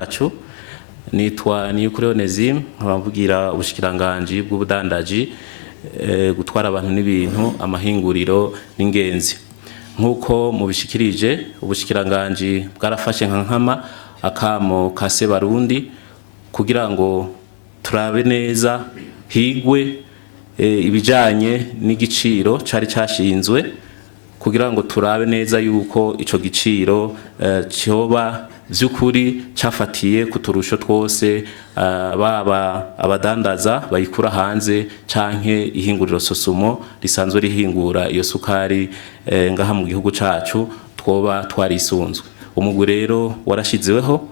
acu nitwa Niyukuri Onesime nkabamvugira ubushikiranganje bw'ubudandaji gutwara abantu n'ibintu amahinguriro n'ingenzi nkuko mubishikirije ubushikiranganje bwarafashe nkama akamo kase Barundi kugira ngo turabe neza higwe ibijanye n'igiciro cari cashinzwe kugira ngo turabe neza yuko ico giciro cyoba vyukuri cafatiye kuturusho twose baba abadandaza bayikura hanze canke ihinguriro Sosumo risanzwe rihingura iyo sukari ngaha mu gihugu cacu twoba twarisunzwe. Umugwi rero warashizeweho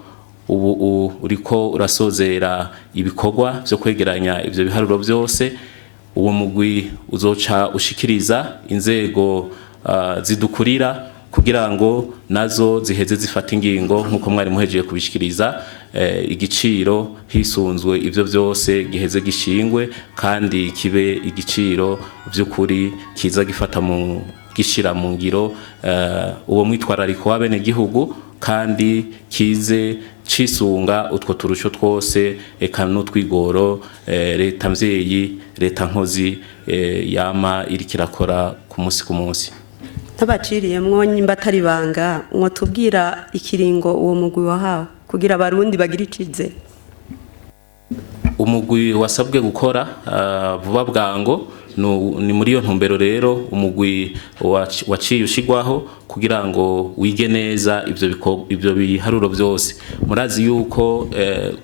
ubu uriko urasozera ibikorwa vyo kwegeranya ivyo biharuro vyose. Uwo mugwi uzoca ushikiriza inzego zidukurira kugira ngo nazo ziheze zifata ingingo nkuko mwari muhejeje kubishikiriza igiciro hisunzwe ivyo vyose giheze gishingwe kandi kibe igiciro vy'ukuri kiza gifata mu gishira mu ngiro uwo mwitwarariko w'abene gihugu kandi kize cisunga utwo turusho twose eka n'utwigoro leta mvyeyi leta nkozi yama irikirakora ku munsi tabaciriyemwo nyimba atari banga mwotubwira ikiringo uwo mugwi wahawe kugira Abarundi bagira icize. Umugwi wasabwe gukora vuba bwango ni muri iyo ntumbero rero umugwi waciye ushigwaho kugira ngo wige neza ivyo biharuro byose. Murazi yuko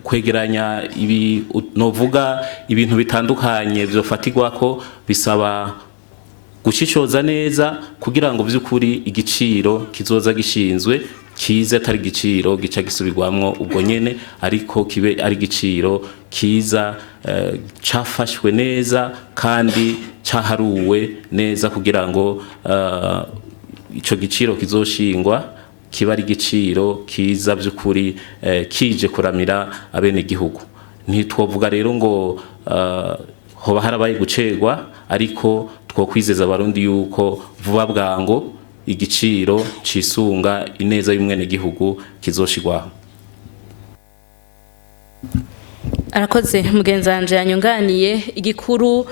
kwegeranya ibi novuga ibintu bitandukanye byofatirwako bisaba gushishoza neza kugira ngo vy'ukuri igiciro kizoza gishinzwe kize atari igiciro gica gisubirwamwo ubwo nyene ariko kibe ari igiciro kiza cafashwe neza kandi caharuwe neza kugira ngo ico giciro kizoshingwa kiba ari igiciro kiza vy'ukuri kije kuramira abene gihugu. Ntitwovuga rero ngo hoba harabaye gucerwa ariko twokwizeza Abarundi yuko vuba bwango igiciro cisunga ineza y'umwene gihugu kizoshigwaho. Arakoze mugenzanje yanyunganiye igikuru